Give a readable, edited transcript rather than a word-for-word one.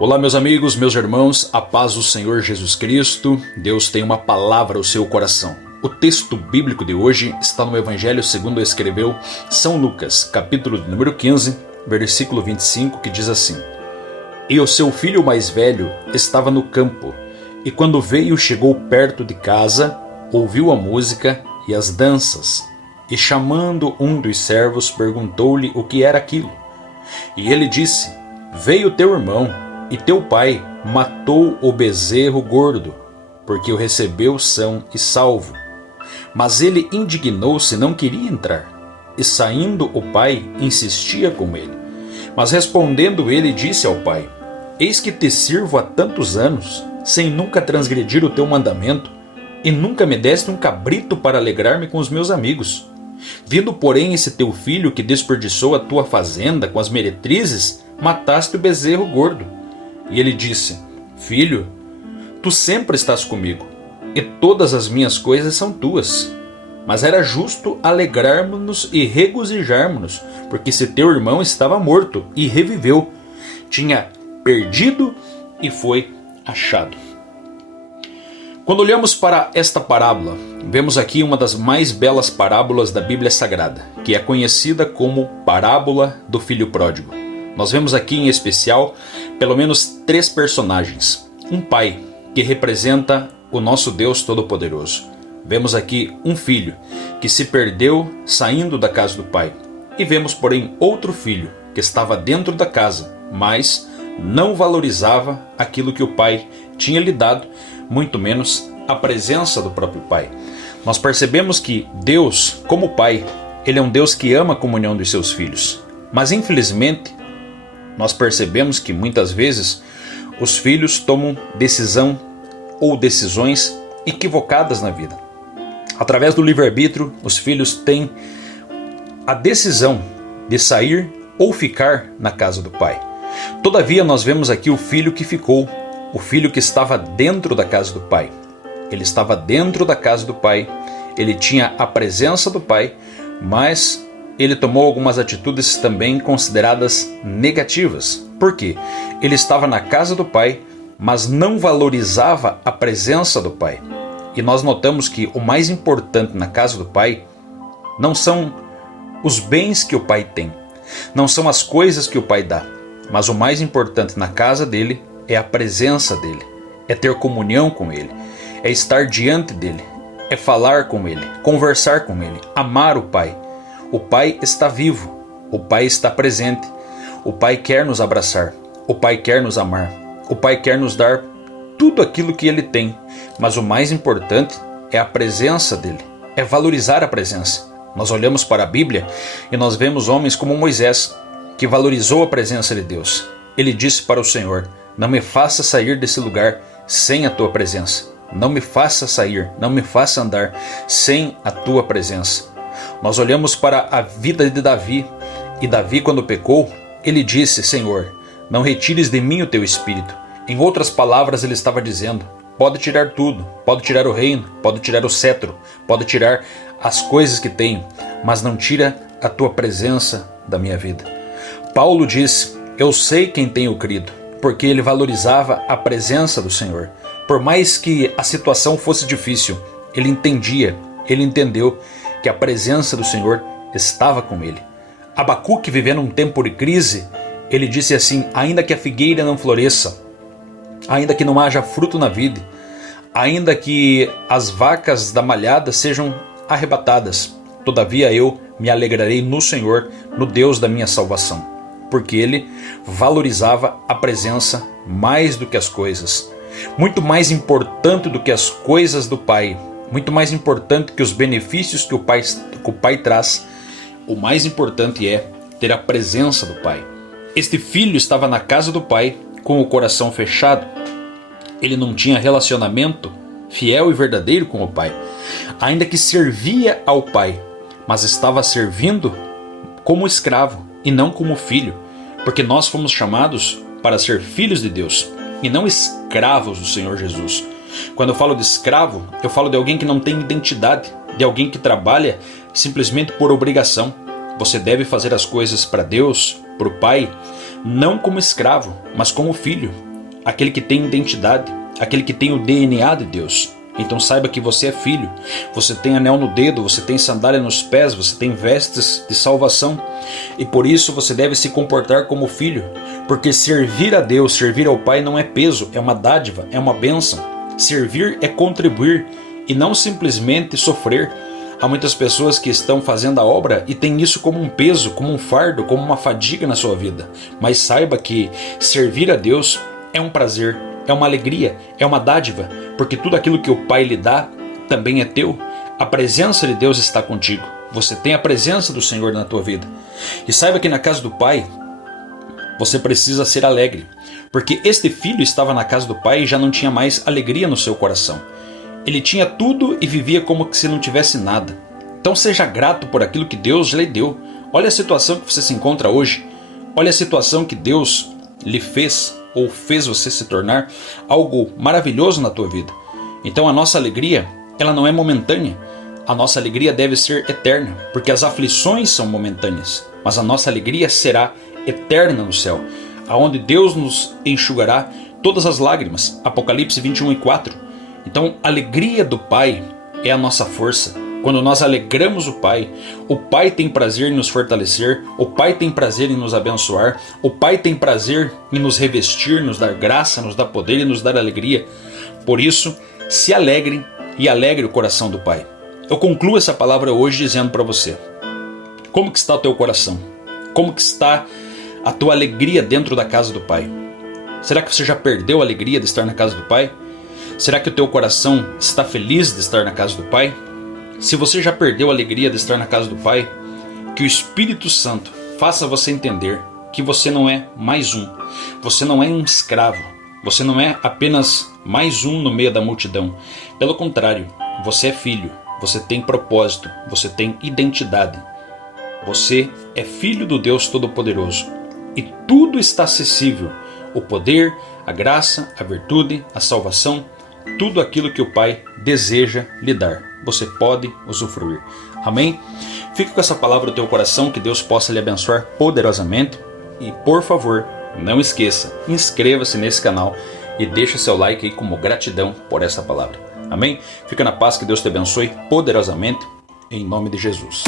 Olá meus amigos, meus irmãos, a paz do Senhor Jesus Cristo. Deus tem uma palavra ao seu coração. O texto bíblico de hoje está no Evangelho segundo escreveu São Lucas, capítulo de número 15, versículo 25, que diz assim: E o seu filho mais velho estava no campo, e quando veio chegou perto de casa, ouviu a música e as danças, e chamando um dos servos perguntou-lhe o que era aquilo. E ele disse: Veio teu irmão, e teu pai matou o bezerro gordo, porque o recebeu são e salvo. Mas ele indignou-se e não queria entrar. E saindo o pai insistia com ele. Mas respondendo ele disse ao pai: Eis que te sirvo há tantos anos, sem nunca transgredir o teu mandamento, e nunca me deste um cabrito para alegrar-me com os meus amigos. Vindo porém esse teu filho que desperdiçou a tua fazenda com as meretrizes, mataste o bezerro gordo. E ele disse: Filho, tu sempre estás comigo, e todas as minhas coisas são tuas. Mas era justo alegrarmos-nos e regozijarmos-nos, porque se teu irmão estava morto e reviveu, tinha perdido e foi achado. Quando olhamos para esta parábola, vemos aqui uma das mais belas parábolas da Bíblia Sagrada, que é conhecida como Parábola do Filho Pródigo. Nós vemos aqui em especial pelo menos três personagens. Um pai, que representa o nosso Deus Todo-Poderoso. Vemos aqui um filho, que se perdeu saindo da casa do pai. E vemos, porém, outro filho, que estava dentro da casa, mas não valorizava aquilo que o pai tinha lhe dado, muito menos a presença do próprio pai. Nós percebemos que Deus, como pai, ele é um Deus que ama a comunhão dos seus filhos. Mas, infelizmente, nós percebemos que muitas vezes os filhos tomam decisão ou decisões equivocadas na vida. Através do livre-arbítrio, os filhos têm a decisão de sair ou ficar na casa do pai. Todavia, nós vemos aqui o filho que ficou, o filho que estava dentro da casa do pai. Ele estava dentro da casa do pai, ele tinha a presença do pai, mas ele tomou algumas atitudes também consideradas negativas. Por quê? Ele estava na casa do pai, mas não valorizava a presença do pai. E nós notamos que o mais importante na casa do pai não são os bens que o pai tem, não são as coisas que o pai dá, mas o mais importante na casa dele é a presença dele, é ter comunhão com ele, é estar diante dele, é falar com ele, conversar com ele, amar o pai. O pai está vivo, o pai está presente, o pai quer nos abraçar, o pai quer nos amar, o pai quer nos dar tudo aquilo que ele tem, mas o mais importante é a presença dele, é valorizar a presença. Nós olhamos para a Bíblia e nós vemos homens como Moisés, que valorizou a presença de Deus. Ele disse para o Senhor: Não me faça sair desse lugar sem a tua presença, não me faça sair, não me faça andar sem a tua presença. Nós olhamos para a vida de Davi, e Davi, quando pecou, ele disse: Senhor, não retires de mim o teu espírito. Em outras palavras, ele estava dizendo: pode tirar tudo, pode tirar o reino, pode tirar o cetro, pode tirar as coisas que tenho, mas não tira a tua presença da minha vida. Paulo disse: eu sei quem tenho crido, porque ele valorizava a presença do Senhor. Por mais que a situação fosse difícil, ele entendeu que a presença do Senhor estava com ele. Abacuque, vivendo um tempo de crise, ele disse assim: ainda que a figueira não floresça, ainda que não haja fruto na vide, ainda que as vacas da malhada sejam arrebatadas, todavia eu me alegrarei no Senhor, no Deus da minha salvação. Porque ele valorizava a presença mais do que as coisas, muito mais importante do que as coisas do Pai, muito mais importante que os benefícios que o pai traz. O mais importante é ter a presença do pai. Este filho estava na casa do pai com o coração fechado. Ele não tinha relacionamento fiel e verdadeiro com o pai, ainda que servia ao pai, mas estava servindo como escravo e não como filho, porque nós fomos chamados para ser filhos de Deus e não escravos do Senhor Jesus. Quando eu falo de escravo, eu falo de alguém que não tem identidade, de alguém que trabalha simplesmente por obrigação. Você deve fazer as coisas para Deus, para o Pai, não como escravo, mas como filho. aquele que tem identidade, aquele que tem o DNA de Deus. Então saiba que você é filho, você tem anel no dedo, você tem sandália nos pés, você tem vestes de salvação. E por isso você deve se comportar como filho, porque servir a Deus, servir ao Pai não é peso, é uma dádiva, é uma bênção. Servir é contribuir e não simplesmente sofrer. Há muitas pessoas que estão fazendo a obra e têm isso como um peso, como um fardo, como uma fadiga na sua vida. Mas saiba que servir a Deus é um prazer, é uma alegria, é uma dádiva, porque tudo aquilo que o Pai lhe dá também é teu. A presença de Deus está contigo. Você tem a presença do Senhor na tua vida. E saiba que na casa do Pai, você precisa ser alegre, porque este filho estava na casa do Pai e já não tinha mais alegria no seu coração. Ele tinha tudo e vivia como se não tivesse nada. Então seja grato por aquilo que Deus lhe deu. Olha a situação que você se encontra hoje. Olha a situação que Deus lhe fez ou fez você se tornar algo maravilhoso na tua vida. Então a nossa alegria, ela não é momentânea. A nossa alegria deve ser eterna, porque as aflições são momentâneas, mas a nossa alegria será eterna no céu, aonde Deus nos enxugará todas as lágrimas. Apocalipse 21:4. Então a alegria do Pai é a nossa força. Quando nós alegramos o Pai tem prazer em nos fortalecer, o Pai tem prazer em nos abençoar, o Pai tem prazer em nos revestir, nos dar graça, nos dar poder e nos dar alegria. Por isso, se alegrem e alegre o coração do Pai. Eu concluo essa palavra hoje dizendo para você: como que está o teu coração? Como que está a tua alegria dentro da casa do Pai? Será que você já perdeu a alegria de estar na casa do Pai? Será que o teu coração está feliz de estar na casa do Pai? Se você já perdeu a alegria de estar na casa do Pai, que o Espírito Santo faça você entender que você não é mais um. Você não é um escravo. Você não é apenas mais um no meio da multidão. Pelo contrário, você é filho. Você tem propósito. Você tem identidade. Você é filho do Deus Todo-Poderoso. E tudo está acessível. O poder, a graça, a virtude, a salvação, tudo aquilo que o Pai deseja lhe dar. Você pode usufruir. Amém? Fique com essa palavra no teu coração, que Deus possa lhe abençoar poderosamente. E por favor, não esqueça, inscreva-se nesse canal e deixa seu like aí como gratidão por essa palavra. Amém? Fica na paz, que Deus te abençoe poderosamente, em nome de Jesus.